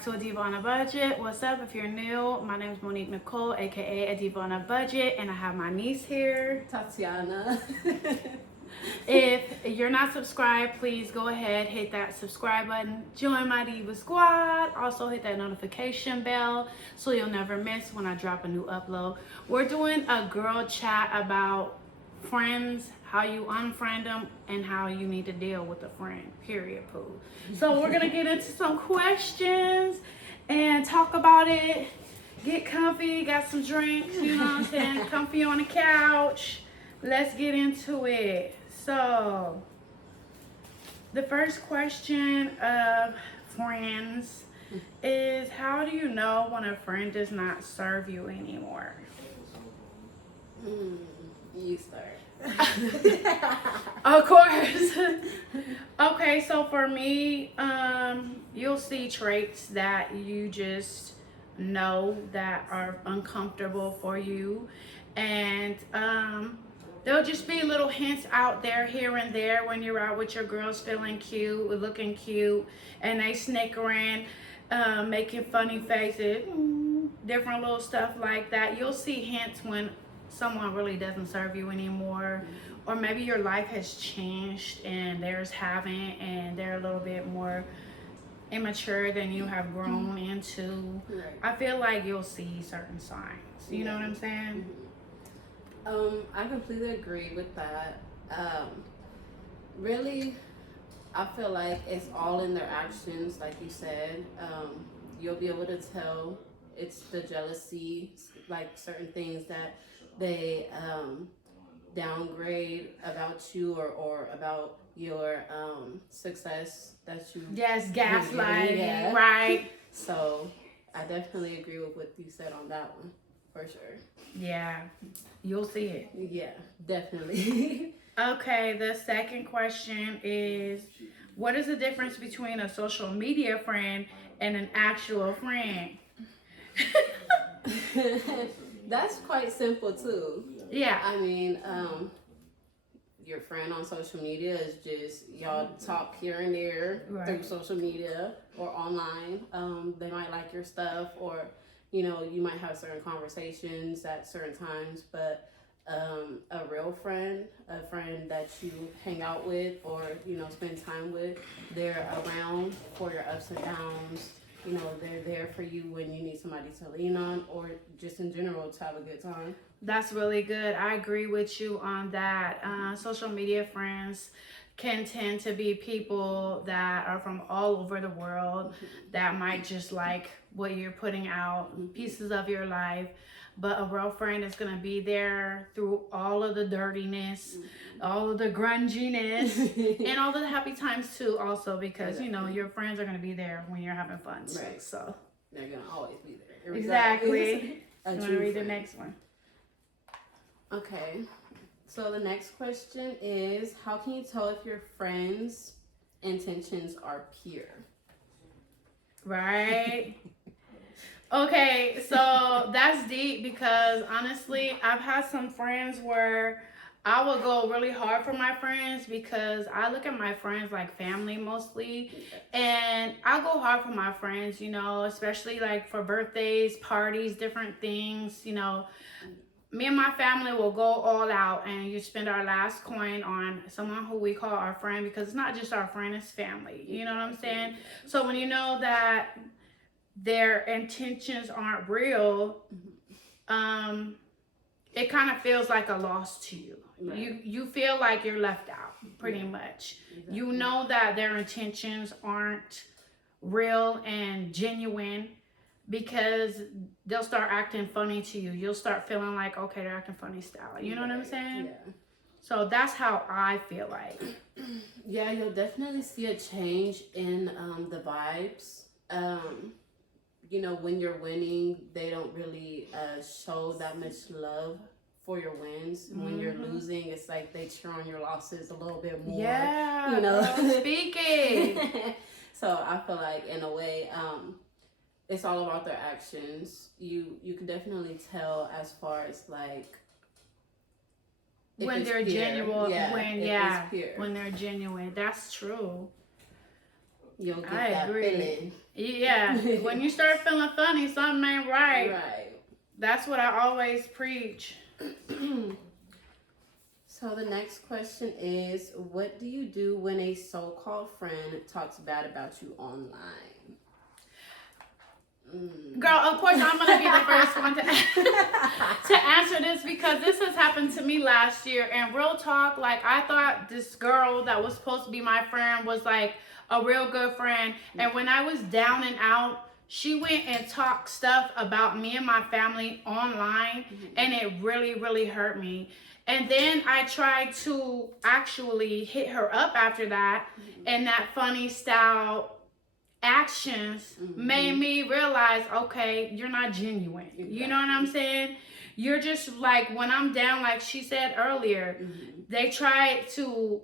back to A Diva on a Budget. What's up? If you're new, my name is Monique Nicole, aka A Diva on a Budget, and I have my niece here, Tatiana. If you're not subscribed, please go ahead, hit that subscribe button, join my Diva squad. Also hit that notification bell so you'll never miss when I drop a new upload. We're doing a girl chat about friends, how you unfriend them, and how you need to deal with a friend, period, poo. So we're gonna get into some questions and talk about it. Get comfy, got some drinks, you know what I'm saying? Comfy on the couch. Let's get into it. So, the first question of friends is, how do you know when a friend does not serve you anymore? You start. Of course. Okay, so for me, you'll see traits that you just know that are uncomfortable for you, and there'll just be little hints out there here and there when you're out with your girls feeling cute, looking cute, and they snickering, making funny faces, different little stuff like that. You'll see hints when someone really doesn't serve you anymore, or maybe your life has changed and theirs haven't, and they're a little bit more immature than you have grown into. Right. I feel like you'll see certain signs. You know what I'm saying? I completely agree with that. Really, I feel like it's all in their actions, like you said. You'll be able to tell it's the jealousy, like certain things that they downgrade about you or about your success that you. Yes, gaslighting, Yeah. right? So I definitely agree with what you said on that one, for sure. Yeah, you'll see it. Yeah, definitely. Okay, the second question is, what is the difference between a social media friend and an actual friend? That's quite simple too. Yeah. I mean, your friend on social media is just y'all talk here and there through social media or online. They might like your stuff, or you might have certain conversations at certain times, but a real friend, a friend that you hang out with or spend time with, they're around for your ups and downs. They're there for you when you need somebody to lean on, or just in general to have a good time. That's really good. I agree with you on that. Social media friends can tend to be people that are from all over the world that might just like what you're putting out, pieces of your life. But a real friend is going to be there through all of the dirtiness, all of the grunginess, and all the happy times too, also, because, your friends are going to be there when you're having fun too. Right. So they're going to always be there. Exactly. You want to read the next one? Okay. So the next question is, how can you tell if your friends' intentions are pure? Right. Okay, so that's deep because honestly, I've had some friends where I will go really hard for my friends because I look at my friends like family mostly, and I go hard for my friends, especially like for birthdays, parties, different things, Me and my family will go all out and you spend our last coin on someone who we call our friend, because it's not just our friend, it's family. You know what I'm saying? So when you know that their intentions aren't real, it kind of feels like a loss to you. Right. You feel like you're left out, pretty much. Exactly. You know that their intentions aren't real and genuine, because they'll start acting funny to you. You'll start feeling like, okay, they're acting funny style. You know what I'm saying? Yeah. So that's how I feel like. Yeah, you'll definitely see a change in the vibes. When you're winning, they don't really show that much love for your wins. When you're losing, it's like they cheer on your losses a little bit more. Yeah, speaking. So I feel like in a way, it's all about their actions. You can definitely tell as far as like when they're pure. genuine. Yeah, When they're genuine. That's true. you'll get I that agree. feeling. Yeah, when you start feeling funny, something ain't right. Right. That's what I always preach. So the next question is, what do you do when a so-called friend talks bad about you online? Girl, of course I'm gonna be the first one to answer this, because this has happened to me last year. And real talk, like, I thought this girl that was supposed to be my friend was like a real good friend, and when I was down and out, she went and talked stuff about me and my family online, and it really, really hurt me. And then I tried to actually hit her up after that, and that funny style actions made me realize, okay, you're not genuine. Exactly. You know what I'm saying? You're just like, when I'm down, like she said earlier, they try to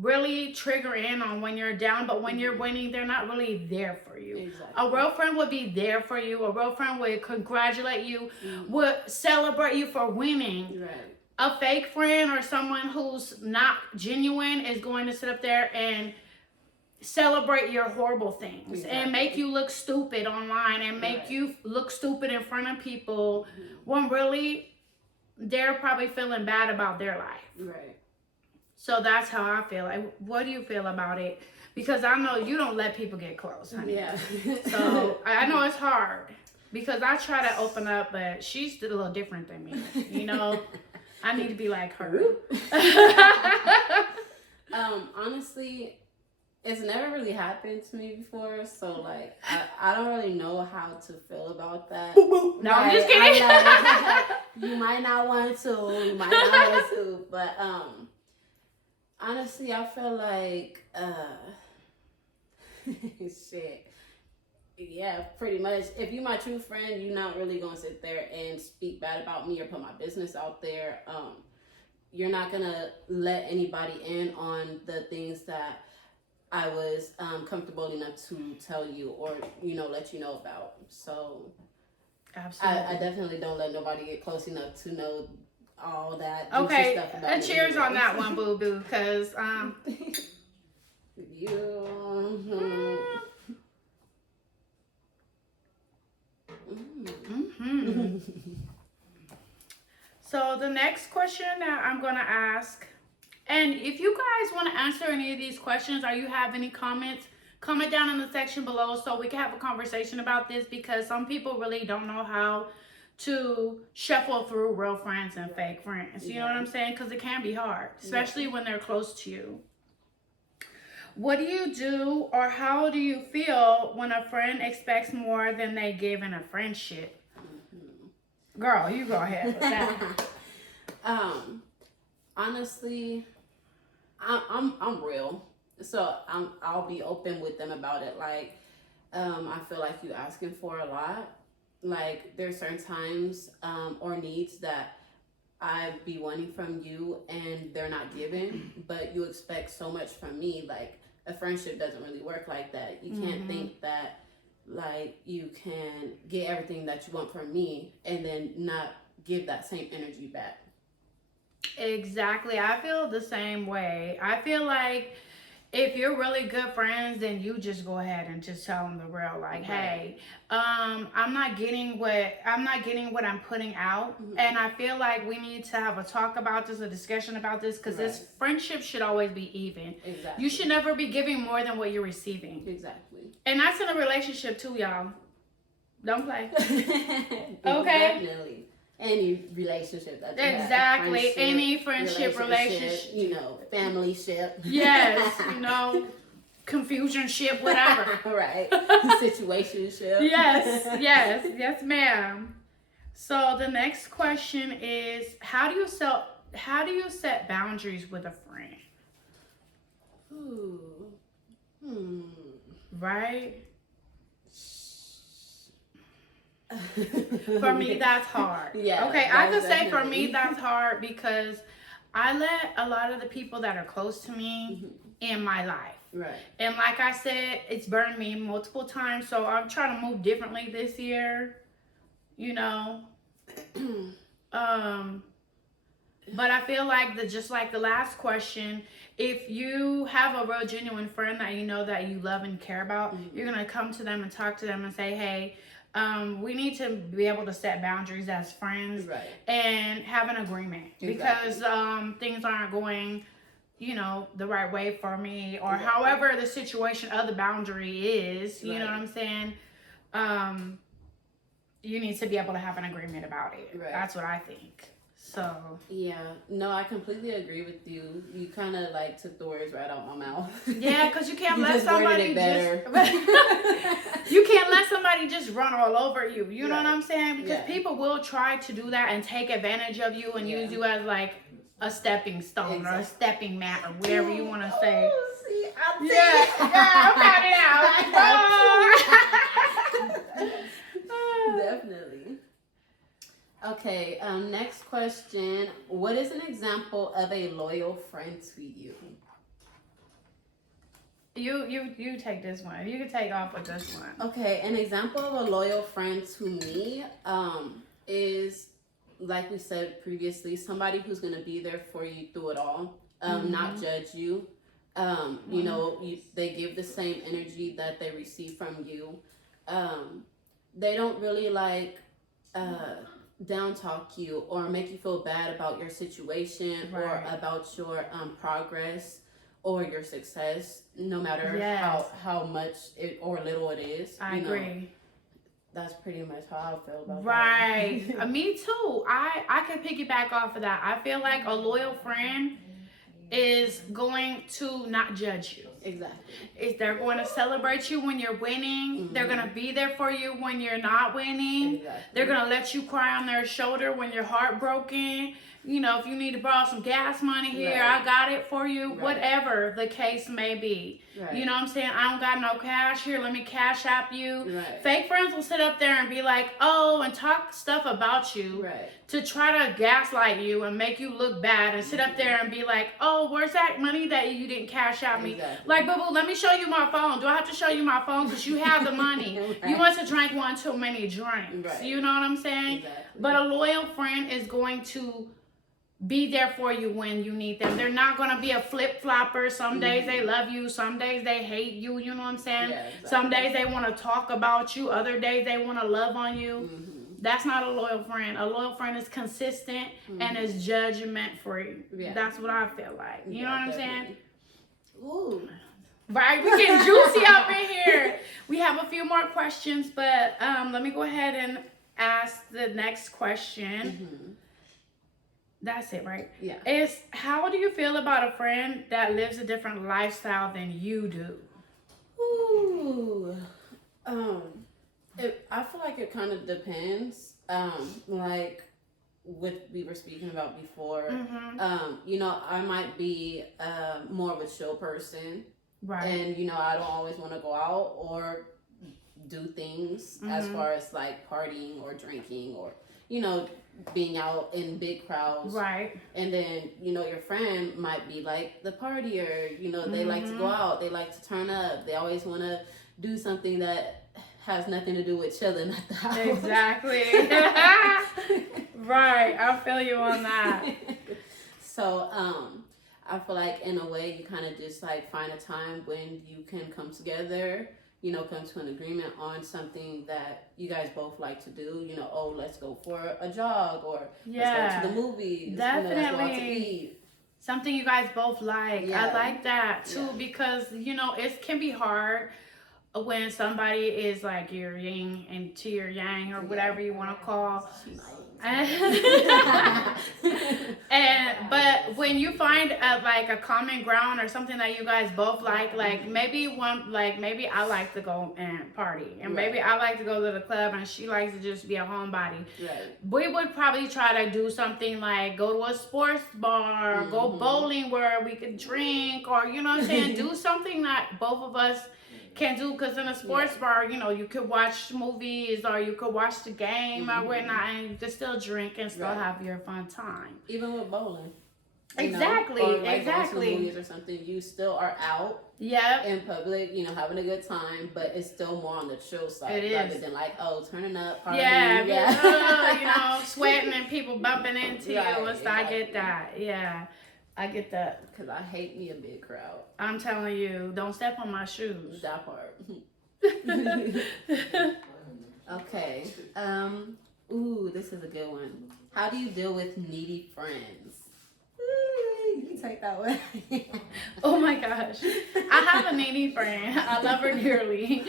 really trigger in on when you're down, but when you're winning, they're not really there for you. Exactly. A real friend would be there for you. A real friend would congratulate you, would celebrate you for winning. Right. A fake friend or someone who's not genuine is going to sit up there and celebrate your horrible things and make you look stupid online and make you look stupid in front of people when really they're probably feeling bad about their life. Right. So that's how I feel. Like, what do you feel about it? Because I know you don't let people get close, honey. Yeah. So I know it's hard because I try to open up, but she's a little different than me. You know, I need to be like her. Honestly, it's never really happened to me before, so like I don't really know how to feel about that. No, I'm just kidding. You might not want to, but honestly, I feel like shit. Yeah, pretty much. If you're my true friend, you're not really gonna sit there and speak bad about me or put my business out there. You're not gonna let anybody in on the things that I was comfortable enough to tell you or, you know, let you know about. So absolutely. I definitely don't let nobody get close enough to know all that juicy stuff about me. Cheers on that one, boo boo, because So the next question that I'm gonna ask, and if you guys want to answer any of these questions or you have any comments, comment down in the section below so we can have a conversation about this, because some people really don't know how to shuffle through real friends and fake friends. You know what I'm saying? Because it can be hard, especially when they're close to you. What do you do, or how do you feel when a friend expects more than they give in a friendship? Girl, you go ahead with that. Honestly, I'm real, so I'll be open with them about it. Like, I feel like you asking for a lot. Like, there's certain times or needs that I be wanting from you and they're not giving, but you expect so much from me. Like, a friendship doesn't really work like that. You can't think that like you can get everything that you want from me and then not give that same energy back. Exactly. I feel the same way. I feel like if you're really good friends, then you just go ahead and just tell them the real, like, hey, I'm not getting what I'm putting out, and I feel like we need to have a talk about this, a discussion about this, because this friendship should always be even. Exactly. You should never be giving more than what you're receiving. Exactly. And that's in a relationship too, y'all. Don't play. Okay. Definitely. Any relationship that you exactly have, any friendship relationship, you know, family ship. Yes, you know, confusion ship, whatever. Right. Situationship. Yes, ma'am. So the next question is, how do you set boundaries with a friend? Right? For me, that's hard. Yeah. Okay, I could say for me that's hard because I let a lot of the people that are close to me in my life. Right. And like I said, it's burned me multiple times. So I'm trying to move differently this year. You know. But I feel like just like the last question, if you have a real genuine friend that you know that you love and care about, you're gonna come to them and talk to them and say, hey, we need to be able to set boundaries as friends, Right. and have an agreement, because things aren't going, the right way for me, or however the situation of the boundary is, you know what I'm saying? You need to be able to have an agreement about it. Right. That's what I think. So yeah, no, I completely agree with you. You kind of like took the words right out my mouth. Yeah, because you can't you let just somebody you can't let somebody just run all over you. You know what I'm saying? Because people will try to do that and take advantage of you and use you as like a stepping stone or a stepping mat or whatever you want to say. Oh, see, I'm Definitely. Okay, next question. What is an example of a loyal friend to you? You take this one. You can take off with this one. Okay, an example of a loyal friend to me is, like we said previously, somebody who's going to be there for you through it all, not judge you. You know, they give the same energy that they receive from you. They don't really like down talk you or make you feel bad about your situation or about your progress or your success, no matter how much it or little it is. I agree. That's pretty much how I feel about that. Me too. I can piggyback off of that. I feel like a loyal friend is going to not judge you. Exactly. If they're going to celebrate you when you're winning, they're going to be there for you when you're not winning. Exactly. They're going to let you cry on their shoulder when you're heartbroken. You know, if you need to borrow some gas money here, I got it for you. Whatever the case may be. You know what I'm saying? I don't got no cash here. Let me cash app you. Fake friends will sit up there and be like, oh, and talk stuff about you to try to gaslight you and make you look bad and sit up there and be like, oh, where's that money that you didn't cash out me? Like, boo-boo, let me show you my phone. Do I have to show you my phone? Because you have the money. You must have drank one too many drinks. You know what I'm saying? But a loyal friend is going to be there for you when you need them. They're not going to be a flip-flopper. Some days they love you. Some days they hate you. You know what I'm saying? Some days they want to talk about you. Other days they want to love on you. That's not a loyal friend. A loyal friend is consistent and is judgment-free. That's what I feel like. You know what I'm saying? Ooh. Right? We getting juicy up in here. We have a few more questions, but let me go ahead and ask the next question. That's it, right? Yeah. It's, how do you feel about a friend that lives a different lifestyle than you do? Ooh. I feel like it kind of depends. Like what we were speaking about before. You know, I might be more of a chill person. Right. And, you know, I don't always want to go out or do things as far as like partying or drinking or, you know, being out in big crowds. Right. And then, you know, your friend might be like the partier. You know, they like to go out. They like to turn up. They always want to do something that has nothing to do with chilling at the house. Exactly. Right. I feel you on that. So, I feel like in a way you kind of just like find a time when you can come together, you know, come to an agreement on something that you guys both like to do. You know, oh, let's go for a jog, or let's go to the movies. Definitely. You know, let's go out to eat. Something you guys both like. I like that too because, you know, it can be hard when somebody is like your yin and to your yang or whatever you want to call. But when you find a common ground or something that you guys both like maybe maybe I like to go and party and maybe I like to go to the club and she likes to just be a homebody. We would probably try to do something like go to a sports bar, go bowling where we could drink, or you know what I'm saying, do something that both of us can do, because in a sports bar, you know, you could watch movies or you could watch the game or whatnot, and you could still drink and still have your fun time. Even with bowling. Exactly, or like exactly. going to movies or something, you still are out in public, having a good time, but it's still more on the chill side rather than like, turning up, partying, sweating and people bumping into you. Exactly. I get that. Yeah, I get that. Because I hate me a big crowd. I'm telling you, don't step on my shoes. That part. Okay. Ooh, this is a good one. How do you deal with needy friends? You can take that one. Oh my gosh. I have a needy friend. I love her dearly.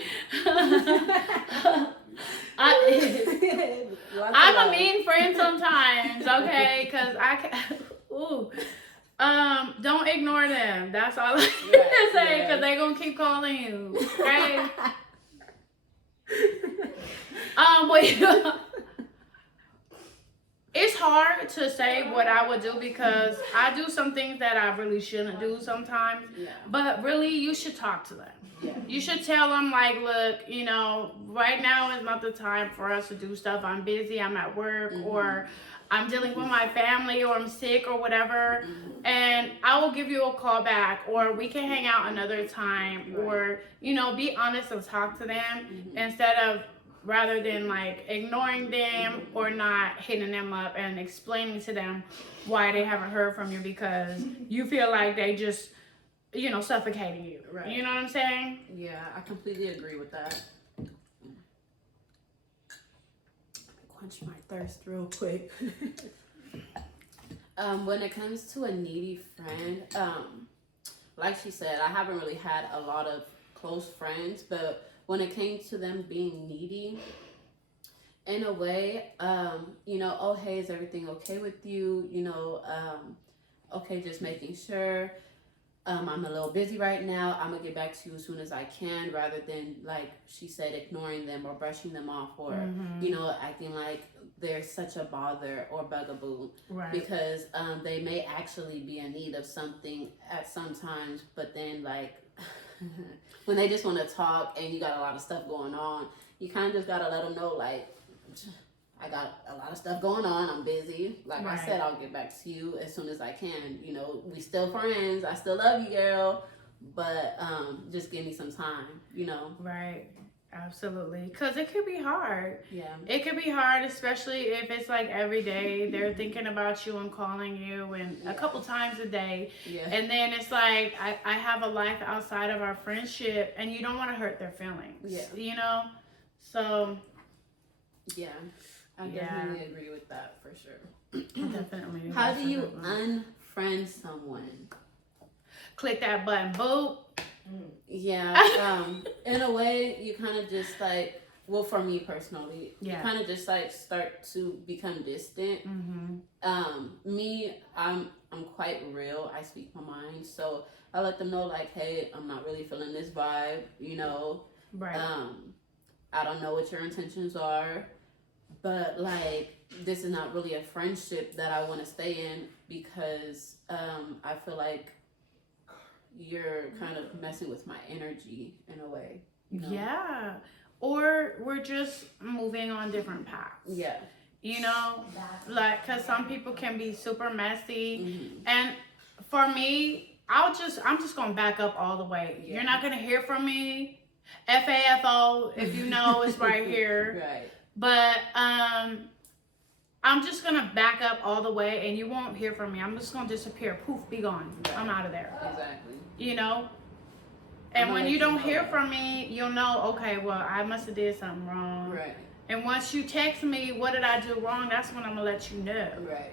I'm a mean friend sometimes, okay? Because don't ignore them. That's all I can say, because they're going to keep calling you, okay? It's hard to say what I would do because I do some things that I really shouldn't do sometimes. Yeah. But really, you should talk to them. Yeah. You should tell them, like, look, right now is not the time for us to do stuff. I'm busy, I'm at work, or I'm dealing with my family, or I'm sick, or whatever. And I will give you a call back, or we can hang out another time, or, be honest and talk to them instead of rather than like ignoring them or not hitting them up and explaining to them why they haven't heard from you because you feel like they just, suffocating you. Right. You know what I'm saying? Yeah, I completely agree with that. Quench my thirst real quick. When it comes to a needy friend, like she said, I haven't really had a lot of close friends, but when it came to them being needy, in a way, oh, hey, is everything okay with you? Okay, just making sure. I'm a little busy right now. I'm going to get back to you as soon as I can, rather than, like she said, ignoring them or brushing them off or, acting like they're such a bother or bugaboo. Right. Because they may actually be in need of something at some times, but then, like, when they just want to talk and you got a lot of stuff going on, you kind of just got to let them know, like, I got a lot of stuff going on. I'm busy. Like I said, I'll get back to you as soon as I can. We still friends. I still love you, girl. But just give me some time, Right. Absolutely. Because it could be hard. Yeah. It could be hard, especially if it's like every day they're thinking about you and calling you and a couple times a day. Yeah. And then it's like, I have a life outside of our friendship and you don't want to hurt their feelings. Yeah. So. Yeah. I definitely agree with that for sure. Definitely. How do you unfriend someone? Click that button. Boop. Yeah. In a way, you kind of just like, well, for me personally, you kind of just like start to become distant. Me, I'm quite real. I speak my mind, so I let them know like, hey, I'm not really feeling this vibe. Right. I don't know what your intentions are. But, like, this is not really a friendship that I want to stay in because I feel like you're kind of messing with my energy in a way. Yeah. Or we're just moving on different paths. Yeah. Because some people can be super messy. And for me, I'm just going to back up all the way. Yeah. You're not going to hear from me. FAFO, if you know, it's right here. Right. But I'm just going to back up all the way and you won't hear from me. I'm just going to disappear. Poof, be gone. Right. I'm out of there. Exactly. And when you don't hear from me, you'll know, okay, well, I must have did something wrong. Right. And once you text me, what did I do wrong? That's when I'm going to let you know. Right.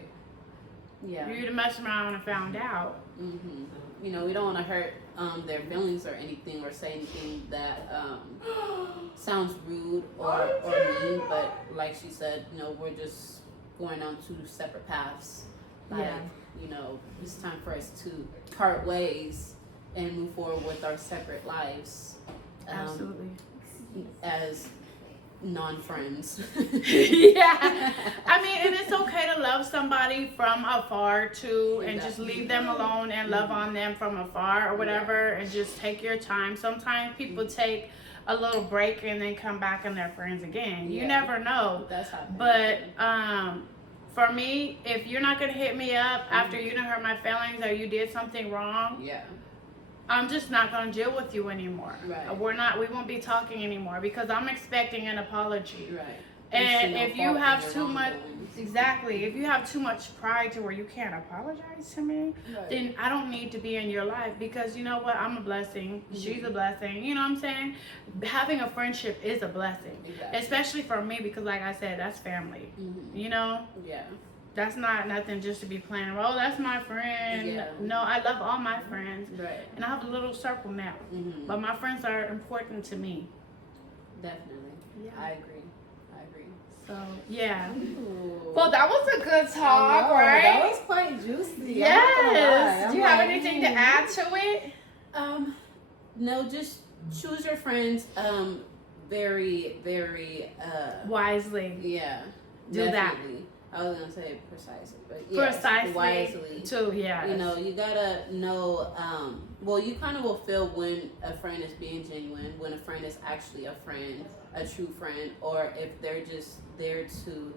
Yeah. You'd have messed around and found out. We don't want to hurt their feelings or anything or say anything that sounds rude or mean, but like she said, we're just going on two separate paths. Like, it's time for us to part ways and move forward with our separate lives. Absolutely. As non-friends. Yeah. I mean, and it's okay to love somebody from afar too, and just leave them alone and love on them from afar or whatever, and just take your time. Sometimes people take a little break and then come back and they're friends again. You never know. That's happening. But for me, if you're not gonna hit me up after you done hurt my feelings or you did something wrong, Yeah. I'm just not gonna deal with you anymore. Right. We won't be talking anymore because I'm expecting an apology. Right. And if you have too much, wrongdoings. exactly, if you have too much pride to where you can't apologize to me, Right. then I don't need to be in your life because you know what? I'm a blessing. She's a blessing. You know what I'm saying? Having a friendship is a blessing, Exactly. especially for me because, like I said, that's family. You know? Yeah. That's not nothing just to be playing. Oh, that's my friend. Yeah. No, I love all my friends. Right. And I have a little circle now. But my friends are important to me. Definitely. Yeah. I agree. So, yeah. Ooh. Well, that was a good talk, right? That was quite juicy. Yes. Do you have anything to add to it? No, just choose your friends very, very Wisely. yeah. Do definitely. That. I was gonna say precisely, but yes, Precisely. wisely. Too, yeah. You know, you gotta know. Well, you kind of will feel when a friend is being genuine, when a friend is actually a friend, a true friend, or if they're just there to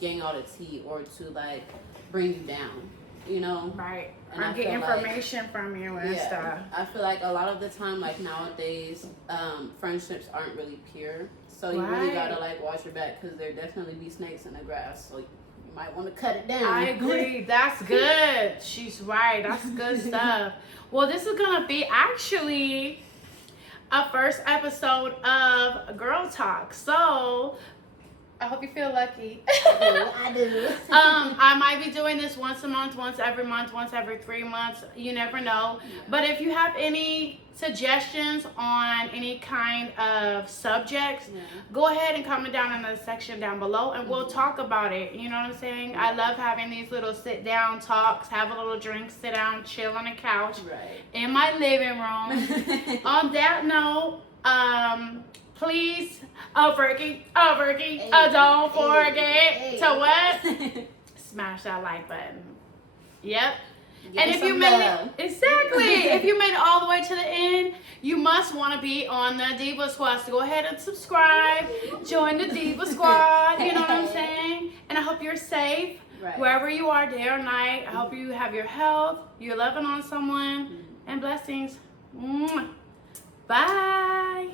gang all the tea or to like bring you down. You know, Right. And or I get feel information from you and yeah, stuff. I feel like a lot of the time, like nowadays, friendships aren't really pure. So you really gotta like watch your back because there definitely be snakes in the grass. So you might want to cut it down. I agree. That's good. She's right. That's good stuff. Well, this is gonna be actually a first episode of Girl Talk. So I hope you feel lucky. I do. I might be doing this once a month, once every 3 months. You never know. Yeah. But if you have any suggestions on any kind of subjects, go ahead and comment down in the section down below and we'll talk about it. You know what I'm saying? I love having these little sit down talks, have a little drink, sit down, chill on the couch in my living room. On that note, please, don't forget to what? Smash that like button. Yep. And if you made it, if you made it all the way to the end, you must want to be on the Diva Squad. So go ahead and subscribe, join the Diva Squad. You know what I'm saying? And I hope you're safe wherever you are, day or night. I hope you have your health, you're loving on someone, and blessings. Mwah. Bye.